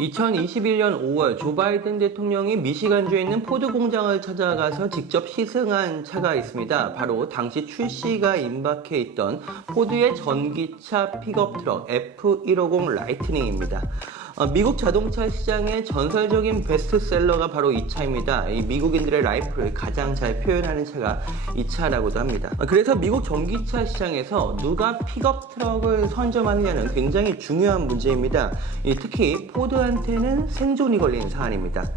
2021년 5월 조 바이든 대통령이 미시간주에 있는 포드 공장을 찾아가서 직접 시승한 차가 있습니다. 바로 당시 출시가 임박해 있던 포드의 전기차 픽업 트럭 F150 라이트닝입니다. 미국 자동차 시장의 전설적인 베스트셀러가 바로 이 차입니다. 이 미국인들의 라이프를 가장 잘 표현하는 차가 이 차라고도 합니다. 그래서 미국 전기차 시장에서 누가 픽업 트럭을 선점하느냐는 굉장히 중요한 문제입니다. 특히 포드한테는 생존이 걸린 사안입니다.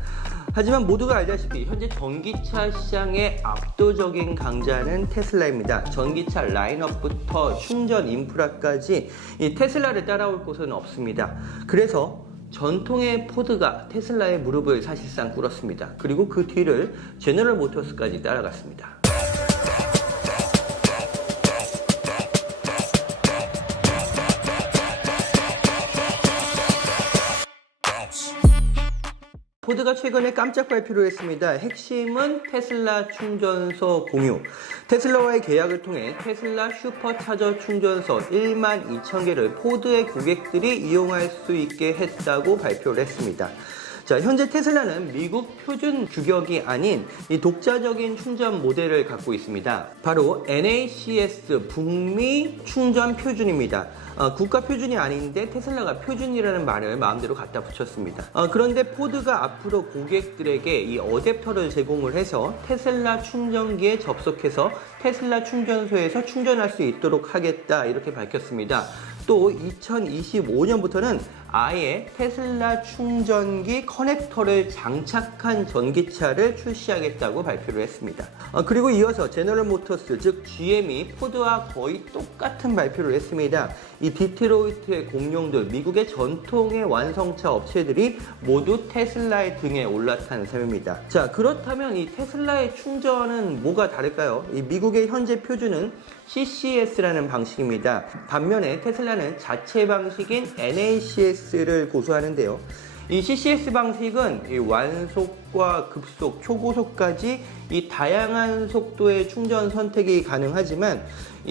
하지만 모두가 알다시피 현재 전기차 시장의 압도적인 강자는 테슬라입니다. 전기차 라인업부터 충전 인프라까지 이 테슬라를 따라올 곳은 없습니다. 그래서 전통의 포드가 테슬라의 무릎을 사실상 꿇었습니다. 그리고 그 뒤를 제너럴 모터스까지 따라갔습니다. 포드가 최근에 깜짝 발표를 했습니다. 핵심은 테슬라 충전소 공유. 테슬라와의 계약을 통해 테슬라 슈퍼차저 충전소 12,000개를 포드의 고객들이 이용할 수 있게 했다고 발표를 했습니다. 자, 현재 테슬라는 미국 표준 규격이 아닌 이 독자적인 충전 모델을 갖고 있습니다. 바로 NACS 북미 충전 표준입니다. 국가 표준이 아닌데 테슬라가 표준이라는 말을 마음대로 갖다 붙였습니다. 그런데 포드가 앞으로 고객들에게 이 어댑터를 제공을 해서 테슬라 충전기에 접속해서 테슬라 충전소에서 충전할 수 있도록 하겠다 이렇게 밝혔습니다. 또 2025년부터는 아예 테슬라 충전기 커넥터를 장착한 전기차를 출시하겠다고 발표를 했습니다. 그리고 이어서 제너럴 모터스 즉 GM이 포드와 거의 똑같은 발표를 했습니다. 이 디트로이트의 공룡들 미국의 전통의 완성차 업체들이 모두 테슬라의 등에 올라탄 셈입니다. 자, 그렇다면 이 테슬라의 충전은 뭐가 다를까요? 이 미국의 현재 표준은 CCS라는 방식입니다. 반면에 테슬라는 자체 방식인 NACS를 고수하는데요. 이 CCS 방식은 이 완속과 급속, 초고속까지 이 다양한 속도의 충전 선택이 가능하지만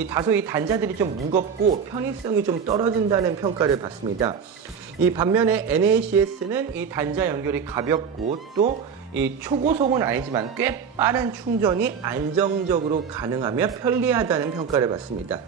다소 이 단자들이 좀 무겁고 편의성이 좀 떨어진다는 평가를 받습니다. 이 반면에 NACS는 이 단자 연결이 가볍고 또 이 초고속은 아니지만 꽤 빠른 충전이 안정적으로 가능하며 편리하다는 평가를 받습니다.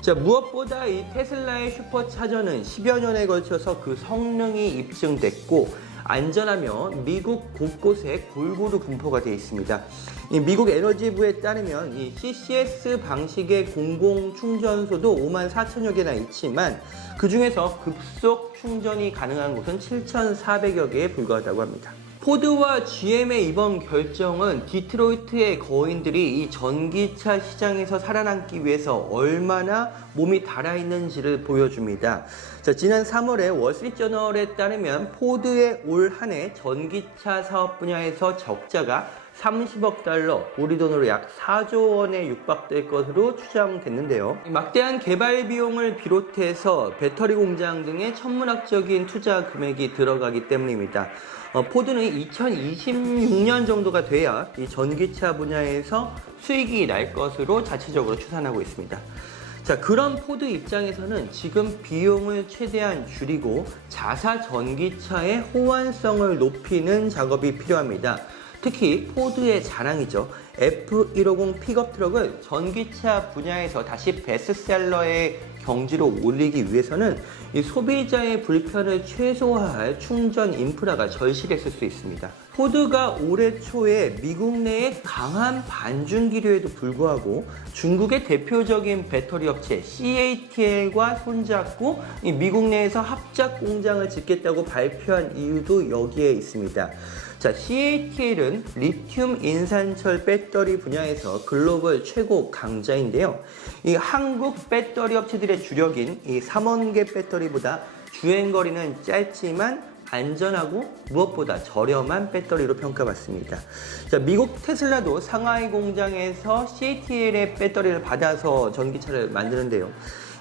자, 무엇보다 이 테슬라의 슈퍼차저는 10여 년에 걸쳐서 그 성능이 입증됐고 안전하며 미국 곳곳에 골고루 분포가 되어 있습니다. 이 미국 에너지부에 따르면 이 CCS 방식의 공공 충전소도 54,000여 개나 있지만 그 중에서 급속 충전이 가능한 곳은 7,400여 개에 불과하다고 합니다. 포드와 GM의 이번 결정은 디트로이트의 거인들이 이 전기차 시장에서 살아남기 위해서 얼마나 몸이 달아있는지를 보여줍니다. 자, 지난 3월에 월스트리트저널에 따르면 포드의 올 한 해 전기차 사업 분야에서 적자가 30억 달러, 우리 돈으로 약 4조 원에 육박될 것으로 추정됐는데요. 막대한 개발 비용을 비롯해서 배터리 공장 등의 천문학적인 투자 금액이 들어가기 때문입니다. 포드는 2026년 정도가 돼야 이 전기차 분야에서 수익이 날 것으로 자체적으로 추산하고 있습니다. 자, 그런 포드 입장에서는 지금 비용을 최대한 줄이고 자사 전기차의 호환성을 높이는 작업이 필요합니다. 특히 포드의 자랑이죠. F150 픽업 트럭을 전기차 분야에서 다시 베스트셀러의 경지로 올리기 위해서는 이 소비자의 불편을 최소화할 충전 인프라가 절실했을 수 있습니다. 포드가 올해 초에 미국 내에 강한 반중 기류에도 불구하고 중국의 대표적인 배터리 업체 CATL과 손잡고 이 미국 내에서 합작 공장을 짓겠다고 발표한 이유도 여기에 있습니다. 자, CATL은 리튬 인산철 배터리 분야에서 글로벌 최고 강자인데요. 이 한국 배터리 업체들의 주력인 이 삼원계 배터리보다 주행거리는 짧지만 안전하고 무엇보다 저렴한 배터리로 평가받습니다. 자, 미국 테슬라도 상하이 공장에서 CATL의 배터리를 받아서 전기차를 만드는데요.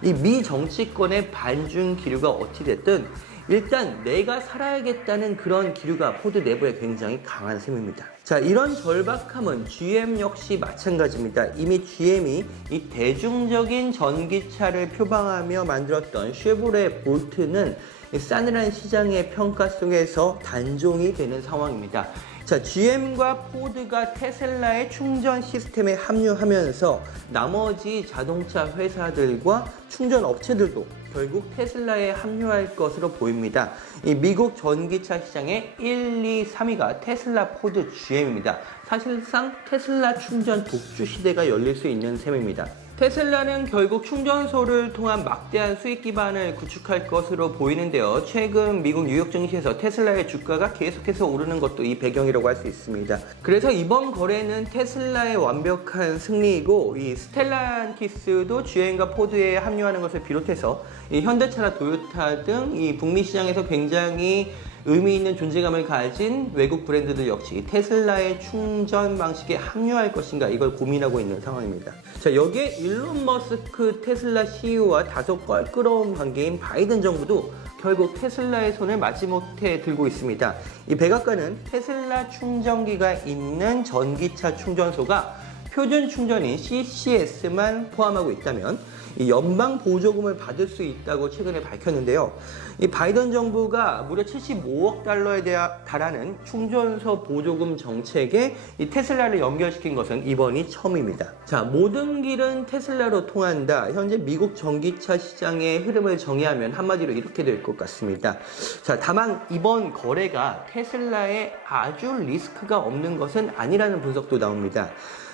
이 미 정치권의 반중 기류가 어찌됐든 일단 내가 살아야겠다는 그런 기류가 포드 내부에 굉장히 강한 셈입니다. 자, 이런 절박함은 GM 역시 마찬가지입니다. 이미 GM이 이 대중적인 전기차를 표방하며 만들었던 쉐보레 볼트는 싸늘한 시장의 평가 속에서 단종이 되는 상황입니다. 자, GM과 포드가 테슬라의 충전 시스템에 합류하면서 나머지 자동차 회사들과 충전 업체들도 결국 테슬라에 합류할 것으로 보입니다. 이 미국 전기차 시장의 1, 2, 3위가 테슬라, 포드, GM입니다. 사실상 테슬라 충전 독주 시대가 열릴 수 있는 셈입니다. 테슬라는 결국 충전소를 통한 막대한 수익 기반을 구축할 것으로 보이는데요. 최근 미국 뉴욕 증시에서 테슬라의 주가가 계속해서 오르는 것도 이 배경이라고 할 수 있습니다. 그래서 이번 거래는 테슬라의 완벽한 승리이고, 이 스텔란티스도 GM과 포드에 합류하는 것을 비롯해서 이 현대차나 도요타 등 이 북미 시장에서 굉장히 의미 있는 존재감을 가진 외국 브랜드들 역시 테슬라의 충전 방식에 합류할 것인가, 이걸 고민하고 있는 상황입니다. 자, 여기에 일론 머스크 테슬라 CEO와 다소 껄끄러운 관계인 바이든 정부도 결국 테슬라의 손을 마지못해 들고 있습니다. 이 백악관은 테슬라 충전기가 있는 전기차 충전소가 표준 충전인 CCS만 포함하고 있다면 이 연방 보조금을 받을 수 있다고 최근에 밝혔는데요. 이 바이든 정부가 무려 75억 달러에 달하는 충전소 보조금 정책에 이 테슬라를 연결시킨 것은 이번이 처음입니다. 자, 모든 길은 테슬라로 통한다. 현재 미국 전기차 시장의 흐름을 정의하면 한마디로 이렇게 될 것 같습니다. 자, 다만 이번 거래가 테슬라에 아주 리스크가 없는 것은 아니라는 분석도 나옵니다.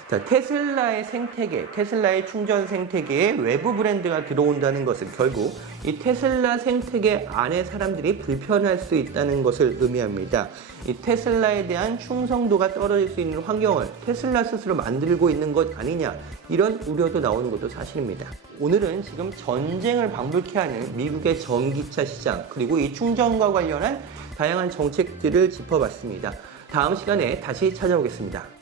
자, 테슬라의 생태계, 테슬라의 충전 생태계에 외부 브랜드가 들어온다는 것은 결국 이 테슬라 생태계 안에 사람들이 불편할 수 있다는 것을 의미합니다. 이 테슬라에 대한 충성도가 떨어질 수 있는 환경을 테슬라 스스로 만들고 있는 것 아니냐, 이런 우려도 나오는 것도 사실입니다. 오늘은 지금 전쟁을 방불케 하는 미국의 전기차 시장, 그리고 이 충전과 관련한 다양한 정책들을 짚어봤습니다. 다음 시간에 다시 찾아오겠습니다.